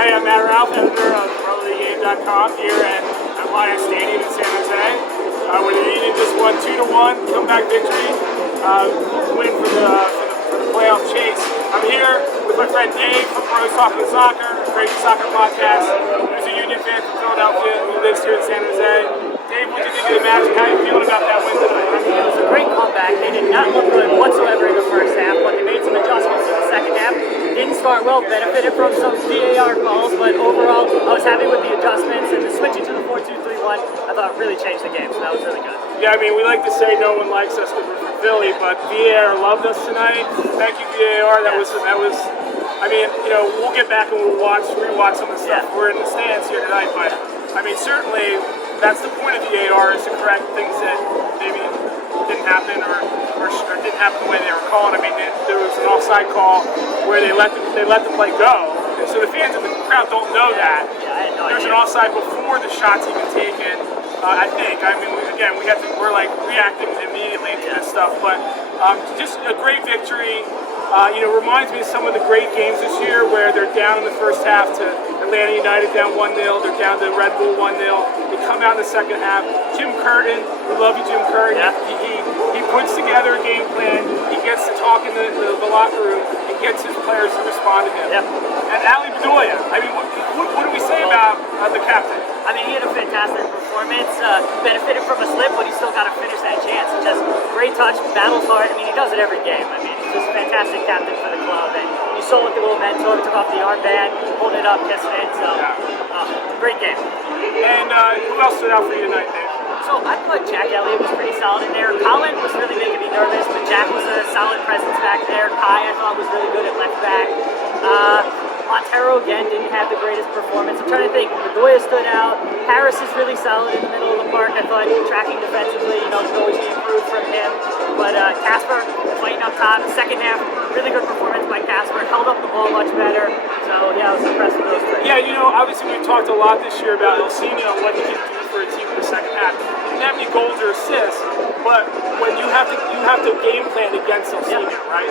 Hey, I'm Matt Ralph, editor of BrotherlyGame.com here at Alliance Stadium in San Jose. Where the Union just won 2-1 comeback victory, win for the playoff chase. I'm here with my friend Dave from Bros Talking Soccer, a great soccer podcast. He's a Union fan from Philadelphia who lives here in San Jose. Dave, what did you think of the match? How are you feeling about that win tonight? I mean, it was a great comeback. They did not look good whatsoever in the first half, but they made some adjustments in the second half. Didn't start well, benefited from some VAR calls, but overall, I was happy with the adjustments, and the switching to the 4-2-3-1, I thought really changed the game, so that was really good. Yeah, I mean, we like to say no one likes us because we're from Philly, but VAR loved us tonight. Thank you, VAR. That was. I mean, you know, we'll get back and we'll rewatch some of the stuff. Yeah. We're in the stands here tonight, but I mean, certainly that's the point of VAR, is to correct things that maybe didn't happen or didn't happen the way they were calling. I mean, there was an offside call where they let the play go, and so the fans in the crowd don't know that. Yeah, I had no There's idea. an offside before the shot's even taken. I think. I mean, we're like reacting immediately to this stuff, but just a great victory. Reminds me of some of the great games this year where they're down in the first half to Atlanta United down 1-0. They're down to Red Bull 1-0. They come out in the second half. Jim Curtin, we love you, Jim Curtin. Yeah. He puts together a game plan. He gets to talk in the locker room. He gets his players to respond to him. Yep. And Ali Bedoya, I mean, what do we say about the captain? I mean, he had a fantastic performance, benefited from a slip, but he still got to finish that chance. Just great touch, battles hard. I mean, he does it every game. I mean, he's just a fantastic captain for the club. And you saw with the little mentor, took off the armband, pulled it up, kissed it. So, great game. And who else stood out for you tonight, Dave? So I thought Jack Elliott was pretty solid in there. Colin was really making me nervous, but Jack was a solid presence back there. Kai, I thought, was really good at left back. Montero, again, didn't have the greatest performance. I'm trying to think. Bedoya stood out. Harris is really solid in the middle of the park. I thought tracking defensively, could always be improved from him. But Casper playing up top. Second half, really good performance by Casper. Held up the ball much better. So, yeah, I was impressed with those three. Yeah, obviously we've talked a lot this year about Ilsinho and what he can do for a team in the second half. He didn't have any goals or assists, but when you have to game plan against Ilsinho, right?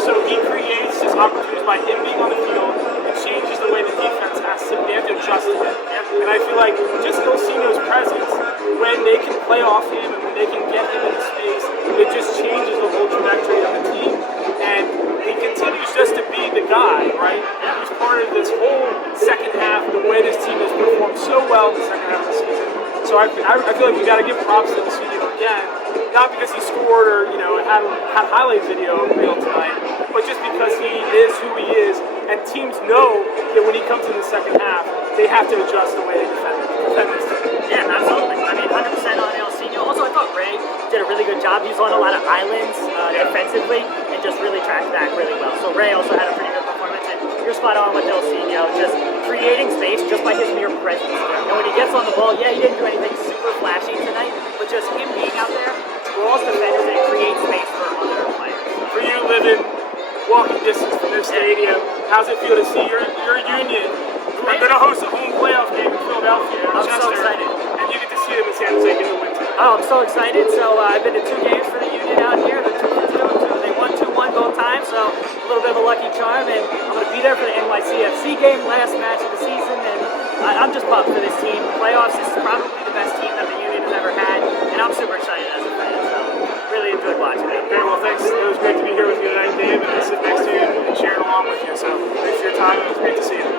So he creates his opportunities by him being on the field. It changes the way the defense has to adjust to it. And I feel like just Ilsinho's presence, when they can play off him and when they can get him into space, it just changes the whole trajectory of the team. And he continues just to be the guy, right? He's part of this whole second half, the way this team has performed so well in the second half of the season. So I feel like we got to give props to Ilsinho again, not because he scored or had highlight video reel tonight, but just because he is who he is, and teams know that when he comes in the second half, they have to adjust the way they defend this team. Yeah, absolutely. I mean, 100% on Ilsinho. Also, I thought Ray did a really good job. He was on a lot of islands defensively and just really tracked back really well. So Ray also had a pretty good performance, and you're spot on with Ilsinho, just creating space just by his mere presence. And when he gets on the ball, he didn't do anything super flashy tonight, but just him being out there, draws defenders and creates space for other players. For you living walking distance from this stadium, how's it feel to see your Union, who are going to host a home playoff game in Philadelphia? I'm so excited. And you get to see them in San Jose get the win tonight. Oh, I'm so excited. So I've been to 2 games for the Union out here. They're 2-2. They won 2-1 both times, so a little bit of a lucky charm. And I'm going to be there for the NYCFC game, last match of the season. And I'm just pumped for this team. Playoffs, this is probably the best team that the Union has ever had. And I'm super excited as a fan. So really enjoyed watching it. Okay, well, thanks. It was great to be here with you tonight, Dave. And I sit next to you and sharing along with you. So thanks for your time. It was great to see you.